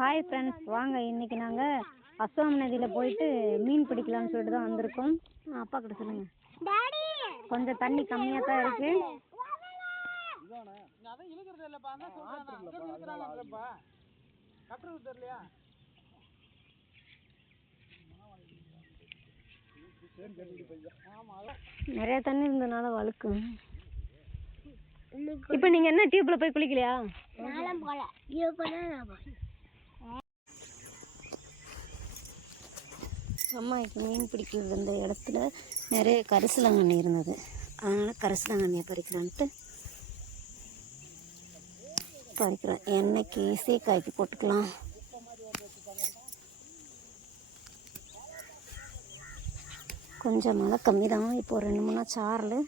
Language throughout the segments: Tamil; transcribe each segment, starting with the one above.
ஹாய் ஃப்ரெண்ட்ஸ் வாங்க இன்னைக்கு நாங்கள் அஸ்வாம் நதியில் போயிட்டு மீன் பிடிக்கலாம்னு சொல்லிட்டு தான் வந்திருக்கோம். அப்பா கிட்ட சொல்லுங்க. கொஞ்சம் தண்ணி கம்மியாக தான் இருக்கு. அதான் இழுக்கிறது இல்லப்பா அதான் சொல்றேன் அங்க இழுக்கிறாங்கன்றப்பா கட்டுறது தெரியலையா? ஆமா அதான். நிறைய தண்ணி இருந்தனால வழுக்கும். இப்போ நீங்கள் என்ன டியூப்பில் போய் குளிக்கலையா? நானும் பண்ண நான் போறேன் அம்மா மீன் பிடிக்க வந்த இடத்துல நிறைய கரிசலாங்கண்ணி இருந்தது. அதனால் கரிசலாங்கண்ணியை பறிக்கலான்ட்டு பறிக்கிறோம். எண்ணெய்க்கு சீக்காய்க்கு போட்டுக்கலாம். கொஞ்சம் மழை கம்மி தான் இப்போ ஒரு ரெண்டு மூணு நாள் சாரல்.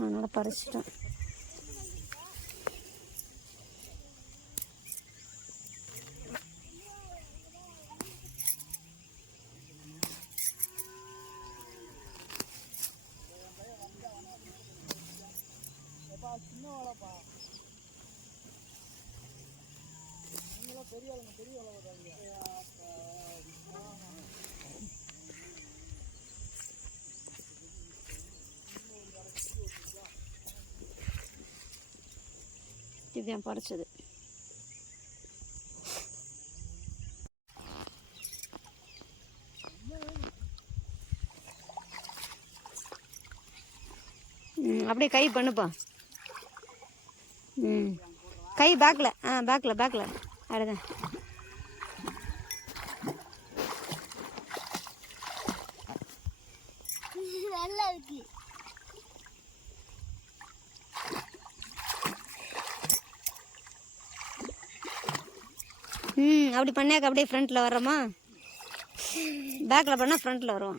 அதனால் பறிச்சிட்டோம். இது ஏன் படைச்சது. அப்படியே கை பண்ணுப்பா. ம். கை பேக்கில் ஆ பேக்கில் பேக்கில் அப்படிதான் நல்லா இருக்கு. ம் அப்படி பண்ணாக்க அப்படியே ஃப்ரண்ட்டில் வர்றோமா? பேக்கில் பண்ணால் ஃப்ரண்ட்டில் வரும்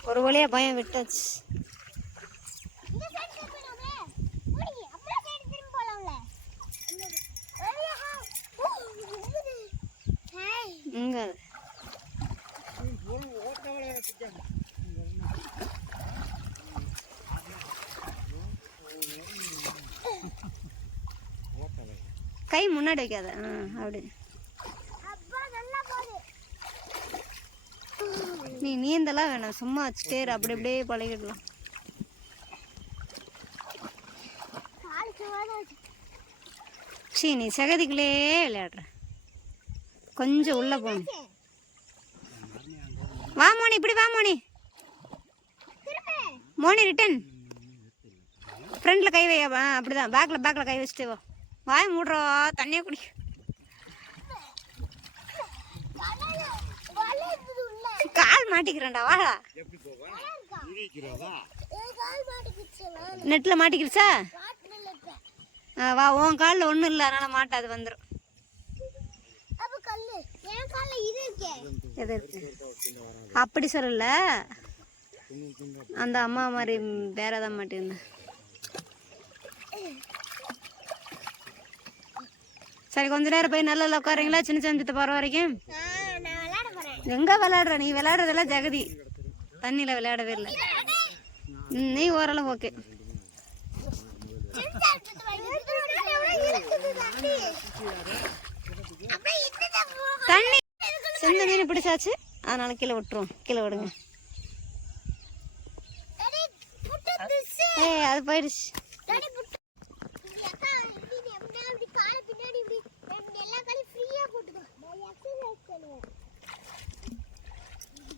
இங்க அது. ஓட்டவளை வச்சுட்டேன் கை முன்னாடி வைக்காத. ஆ அப்படி அப்பா நல்லா போகுது நீ நீந்தலாம் வேணாம் சும்மா வச்சுட்டே அப்படி அப்படியே பழகிடலாம். காலு சுவாத வச்சு சீ நீ சகதிக்குள்ளே விளையாடுற. கொஞ்சம் உள்ள போகணும் வா மோனி இப்படி வா மோனி. மோனி ரிட்டன் ஃப்ரண்ட்டில் கை வையா அப்படிதான். பேக்கில் பேக்கில் கை வச்சுட்டு வா வாய் மூடுறா. தண்ணியை குடி. கால் மாட்டிக்கிறேன்டா நான் நெட்டில் ஆ, வா உன் காலில் ஒன்றும் இல்லை அதனால் மாட்டாது வந்துடும் அப்ப கல்லு என் கால்ல இது இருக்கே எது? இருக்கு அப்படி சொல்லல. அந்த அம்மா மாதிரி வேற ஏதாவது மாட்டிருந்தேன் சரி கொஞ்ச நேரம் போய் நல்லா உட்காருங்களா சின்ன சமயத்தை போகிற வரைக்கும்? எங்கே விளையாடுற? நீ விளையாடுறதெல்லாம் ஜெகதி. தண்ணியில் விளையாடவே இல்லை. நீ ஓரளவு ஓகே. தண்ணி. செந்த மீன் பிடிச்சாச்சு. அதனால கீழே விட்டுருவோம். கீழே விடுங்க. ஏய் அது போயிடுச்சு. அதான்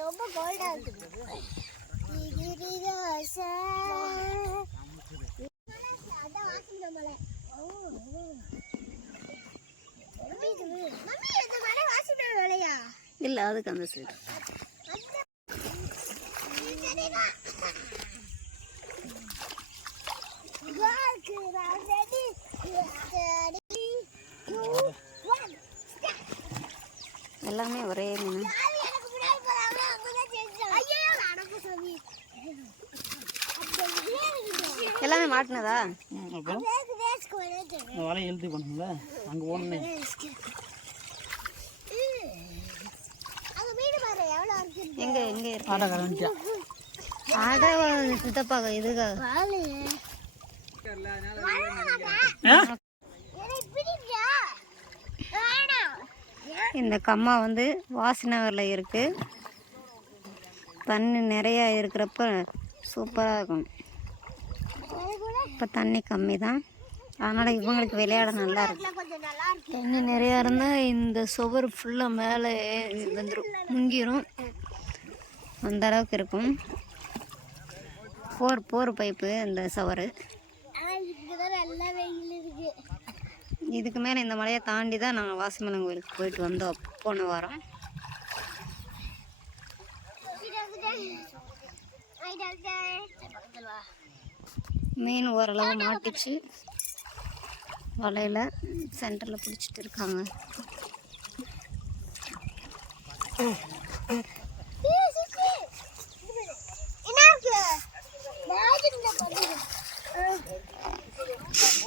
ரொம்ப கோல்டா இருக்குது அதான் வாசனை மலை. இல்லை அதுக்கு அந்த சைடு எல்லாமே ஒரே மீன். எல்லாமே மாட்டினதா வலையை எழுதி பண்ணுங்கள அங்கே போகணுன்னே வேஸ்க்கு. ம். அங்க மீன் பாரு, எவ்வளவு இருக்குன்னு. எங்கே எங்கே இருக்கு ஆட்டோ கரண்டியா அட இந்த கம்மா வந்து வாசிநகரில் இருக்குது தண்ணி நிறையா இருக்கிறப்ப சூப்பராக இருக்கும். இப்போ தண்ணி கம்மி தான் அதனால் இவங்களுக்கு விளையாட நல்லா இருக்கு இதுல கொஞ்சம் நல்லா இருக்கு. தண்ணி நிறையா இருந்தால் இந்த சுவர் ஃபுல்லாக மேலே வந்துடும் முங்கிரும். அந்த அளவுக்கு இருக்கும். போர் போர் பைப்பு இந்த சவரு. நல்லா வெயில் இருக்கு. இதுக்கு மேலே இந்த மலையை தாண்டி தான் நாங்கள் வாசிமலம் கோயிலுக்கு போயிட்டு வந்தோம் போன வாரம். மீன் ஓரளவு மாட்டிச்சு. வலையில் சென்டரில் பிடிச்சிட்டு இருக்காங்க ஏய், சித்தி. என்ன இருக்கு? magic நான் பண்ணுறேன். ஆ.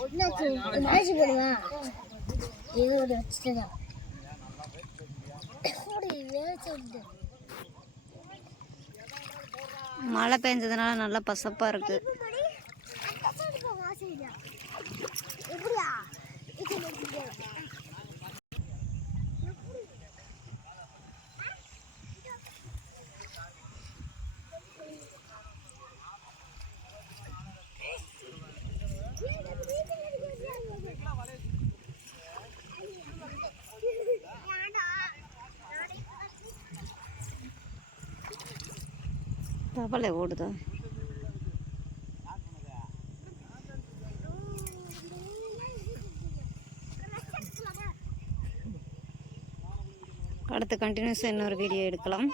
என்னாச்சு? magic பண்ணுவா? மழை பெஞ்சதுனால நல்லா பசப்பாக இருக்குது எப்படி? அந்த side போங்க, ஆ side ஆ? எப்படியா? இது வச்சுட்டு. தவளை ஓடுதா அடுத்து கண்டினியூஸாக இன்னொரு வீடியோ எடுக்கலாம்